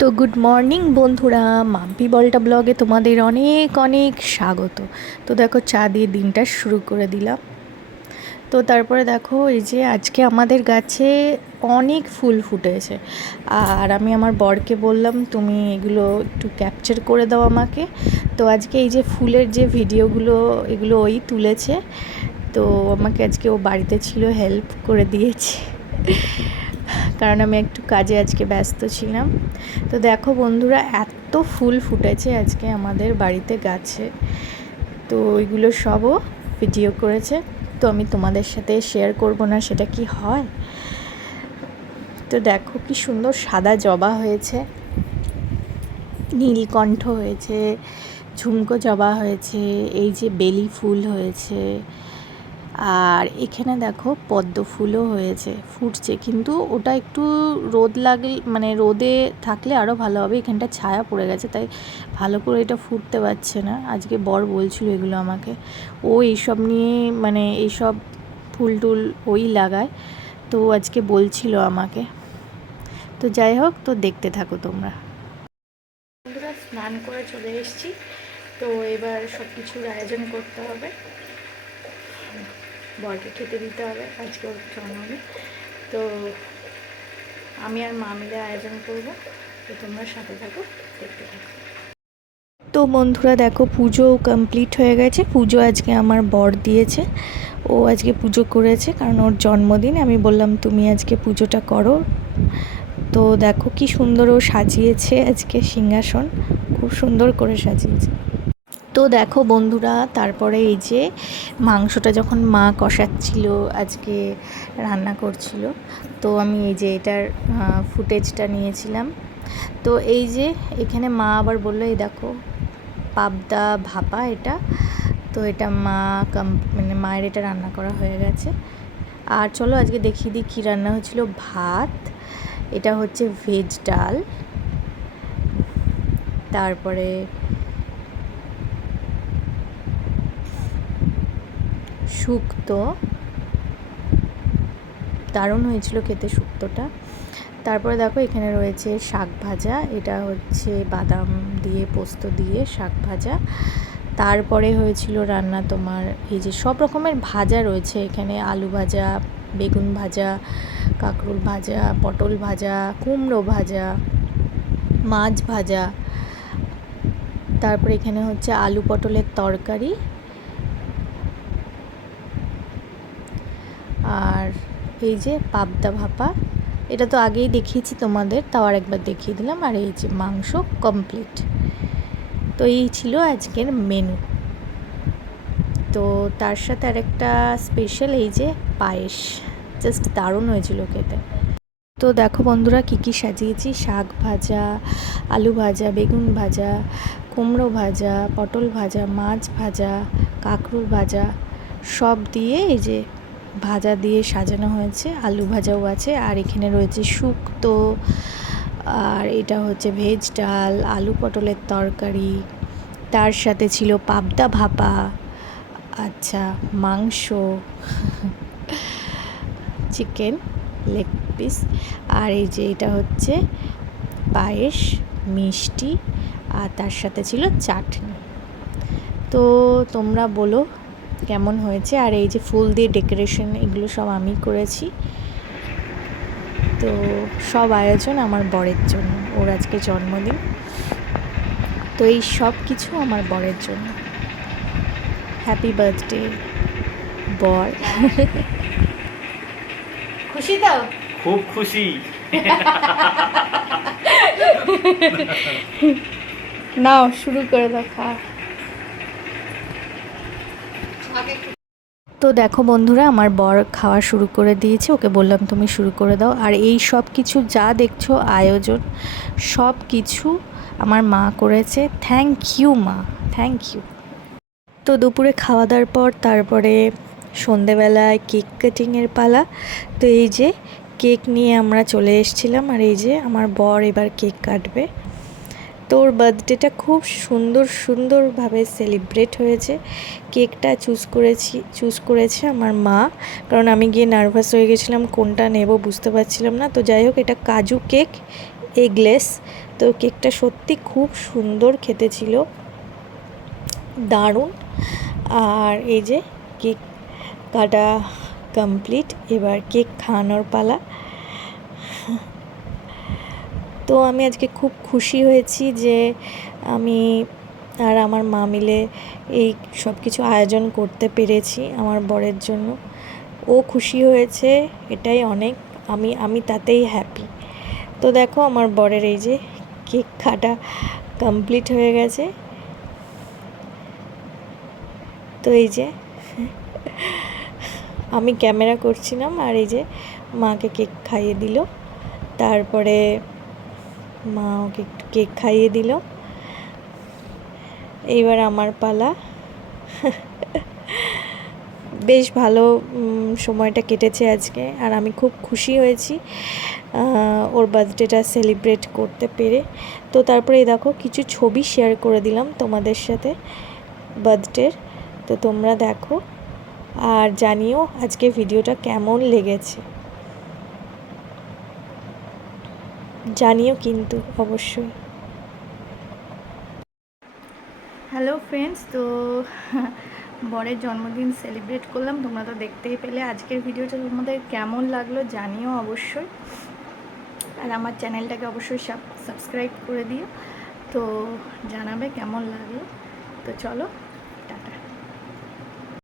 তো good morning বন্ধুরা, মাম্পি বলটা ব্লগে তোমাদের অনেক অনেক স্বাগত। তো দেখো চা দিয়ে দিনটা শুরু করে দিলাম। তো তারপরে দেখো এই যে আজকে আমাদের গাছে অনেক ফুল ফুটেছে, আর আমি আমার বরকে বললাম তুমি এগুলো একটু ক্যাপচার করে দাও আমাকে। তো আজকে এই যে ফুলের যে ভিডিওগুলো এগুলো ওই তুলেছে। তো আমাকে আজকে ও বাড়িতে ছিল, হেল্প করে দিয়েছে কারণ আমি একটু কাজে আজকে ব্যস্ত ছিলাম। তো দেখো বন্ধুরা, এত ফুল ফুটেছে আজকে আমাদের বাড়িতে গাছে। তো ওইগুলো সবও ভিডিও করেছে, তো আমি তোমাদের সাথে শেয়ার করব না সেটা কি হয়। তো দেখো কি সুন্দর সাদা জবা হয়েছে, নীলকণ্ঠ হয়েছে, ঝুমকো জবা হয়েছে, এই যে বেলি ফুল হয়েছে, আর এখানে দেখো পদ্ম ফুলও হয়েছে, ফুটছে, কিন্তু ওটা একটু রোদ লাগলে মানে রোদে থাকলে আরও ভালো হবে। এখানটা ছায়া পড়ে গেছে তাই ভালো করে এটা ফুটতে পারছে না। আজকে বর বলছিল এগুলো আমাকে, ও এইসব নিয়ে মানে এইসব ফুল টুল ওই লাগায়, তো আজকে বলছিল আমাকে। তো যাই হোক, তো দেখতে থাকো তোমরা। বন্ধুরা, স্নান করে চলে এসেছি, তো এবার সব কিছুর আয়োজন করতে হবে, বরকে খেতে দিতে হবে, আজকে ওর জন্মদিন। তো আমি আর মা মিলে আয়োজন করবো, তো তোমরা সাথে থাকো, দেখতে থাকো। তো বন্ধুরা দেখো, পুজো কমপ্লিট হয়ে গেছে। পুজো আজকে আমার বর দিয়েছে, ও আজকে পুজো করেছে কারণ ওর জন্মদিন। আমি বললাম তুমি আজকে পুজোটা করো। তো দেখো কি সুন্দর ও সাজিয়েছে আজকে সিংহাসন, খুব সুন্দর করে সাজিয়েছে। তো দেখো বন্ধুরা, তারপরে এই যে মাংসটা যখন মা কষাচ্ছিল আজকে, রান্না করছিল, তো আমি এই যে এটার ফুটেজটা নিয়েছিলাম। তো এই যে এখানে মা আবার বললো, এই দেখো পাবদা ভাপা এটা, তো এটা মা মানে মায়ের এটা রান্না করা হয়ে গেছে। আর চলো আজকে দেখিয়ে দিই কী রান্না হয়েছিল। ভাত, এটা হচ্ছে ভেজ ডাল, তারপরে শুক্তো, দারুণ হয়েছিল খেতে শুক্তোটা। তারপরে দেখো এখানে রয়েছে শাক ভাজা, এটা হচ্ছে বাদাম দিয়ে পোস্ত দিয়ে শাক ভাজা। তারপরে হয়েছিল রান্না তোমার এই যে সব রকমের ভাজা রয়েছে এখানে, আলু ভাজা, বেগুন ভাজা, কাঁকরোল ভাজা, পটল ভাজা, কুমড়ো ভাজা, মাছ ভাজা। তারপরে এখানে হচ্ছে আলু পটলের তরকারি, আর এই যে পাবদা ভাপা, এটা তো আগেই দেখিয়েছি তোমাদের, তাও আর একবার দেখিয়ে দিলাম। আর এই যে মাংস কমপ্লিট। তো এই ছিল আজকের মেনু। তো তার সাথে আরেকটা স্পেশাল এই যে পায়েস, জাস্ট দারুণ হয়েছিল খেতে। তো দেখো বন্ধুরা কী কী সাজিয়েছি, শাক ভাজা, আলু ভাজা, বেগুন ভাজা, কুমড়ো ভাজা, পটল ভাজা, মাছ ভাজা, কাঁকরোল ভাজা, সব দিয়ে এই যে ভাজা দিয়ে সাজানো হয়েছে। আলু ভাজাও আছে, আর এখানে রয়েছে শুক্তো, আর এটা হচ্ছে ভেজ ডাল, আলু পটলের তরকারি, তার সাথে ছিল পাবদা ভাপা, আচ্ছা মাংস চিকেন লেগ পিস, আর এই যে এটা হচ্ছে পায়েস, মিষ্টি, আর তার সাথে ছিল চাটনি। তো তোমরা বলো কেমন হয়েছে। আর এই যে ফুল দিয়ে ডেকোরেশন, এগুলো সব আমি করেছি। তো সব আয়োজন আমার বরের জন্য, ওর আজকে জন্মদিন, তো এই সব কিছু আমার বরের জন্য। হ্যাপি বার্থডে বর। খুশি তো? খুব খুশি। নাও শুরু করে দাও খাওয়া। তো দেখো বন্ধুরা, আমার বর খাওয়া শুরু করে দিয়েছে, ওকে বললাম তুমি শুরু করে দাও। আর এই সব কিছু যা দেখছো আয়োজন, সব কিছু আমার মা করেছে। থ্যাংক ইউ মা, থ্যাংক ইউ। তো দুপুরে খাওয়া দাওয়ার পর তারপরে সন্ধেবেলায় কেক কাটিংয়ের পালা। তো এই যে কেক নিয়ে আমরা চলে এসেছিলাম, আর এই যে আমার বর এবার কেক কাটবে। তো ওর বার্থডেটা খুব সুন্দরভাবে সেলিব্রেট হয়েছে। কেকটা চুজ করেছে আমার মা, কারণ আমি গিয়ে নার্ভাস হয়ে গেছিলাম, কোনটা নেব বুঝতে পারছিলাম না। তো যাই হোক, এটা কাজু কেক, এগলেস। তো কেকটা সত্যি খুব সুন্দর খেতে ছিল, দারুণ। আর এই যে কেক কাটা কমপ্লিট, এবার কেক খাওয়ানোর পালা। তো আমি আজকে খুব খুশি হয়েছি যে আমি আর আমার মা মিলে এই সব কিছু আয়োজন করতে পেরেছি আমার বরের জন্য। ও খুশি হয়েছে, এটাই অনেক। আমি তাতেই হ্যাপি। তো দেখো আমার বরের এই যে কেক কাটা কমপ্লিট হয়ে গেছে। তো এই যে আমি ক্যামেরা করছিলাম, আর এই যে মাকে কেক খাইয়ে দিল। তারপরে মা ওকে একটু কেক খাইয়ে দিল। এইবার আমার পালা। বেশ ভালো সময়টা কেটেছে আজকে, আর আমি খুব খুশি হয়েছি ওর বার্থডেটা সেলিব্রেট করতে পেরে। তো তারপরে এই দেখো কিছু ছবি শেয়ার করে দিলাম তোমাদের সাথে বার্থডের। তো তোমরা দেখো আর জানিও আজকে ভিডিওটা কেমন লেগেছে, জানিও কিন্তু অবশ্যই। হ্যালো ফ্রেন্ডস, তো বরের জন্মদিন সেলিব্রেট করলাম, তোমরা তো দেখতেই পেলে। আজকের ভিডিওটা তোমাদের কেমন লাগলো জানিও অবশ্যই, আর আমার চ্যানেলটাকে অবশ্যই সাবস্ক্রাইব করে দিও। তো জানাবে কেমন লাগলো। তো চলো